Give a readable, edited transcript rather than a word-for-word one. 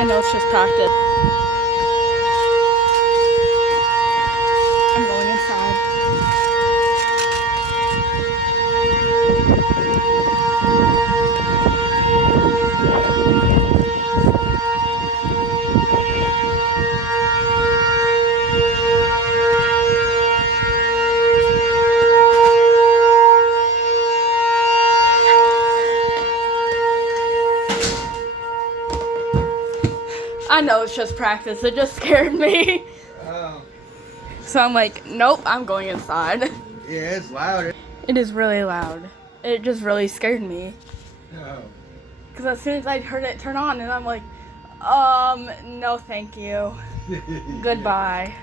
I know it's just practice. I'm going inside. I know it's just practice. It just scared me. Oh. So I'm like, nope, I'm going inside. Yeah, it's loud. It is really loud. It just really scared me. Oh. Because as soon as I heard it turn on, and I'm like, no thank you. Goodbye.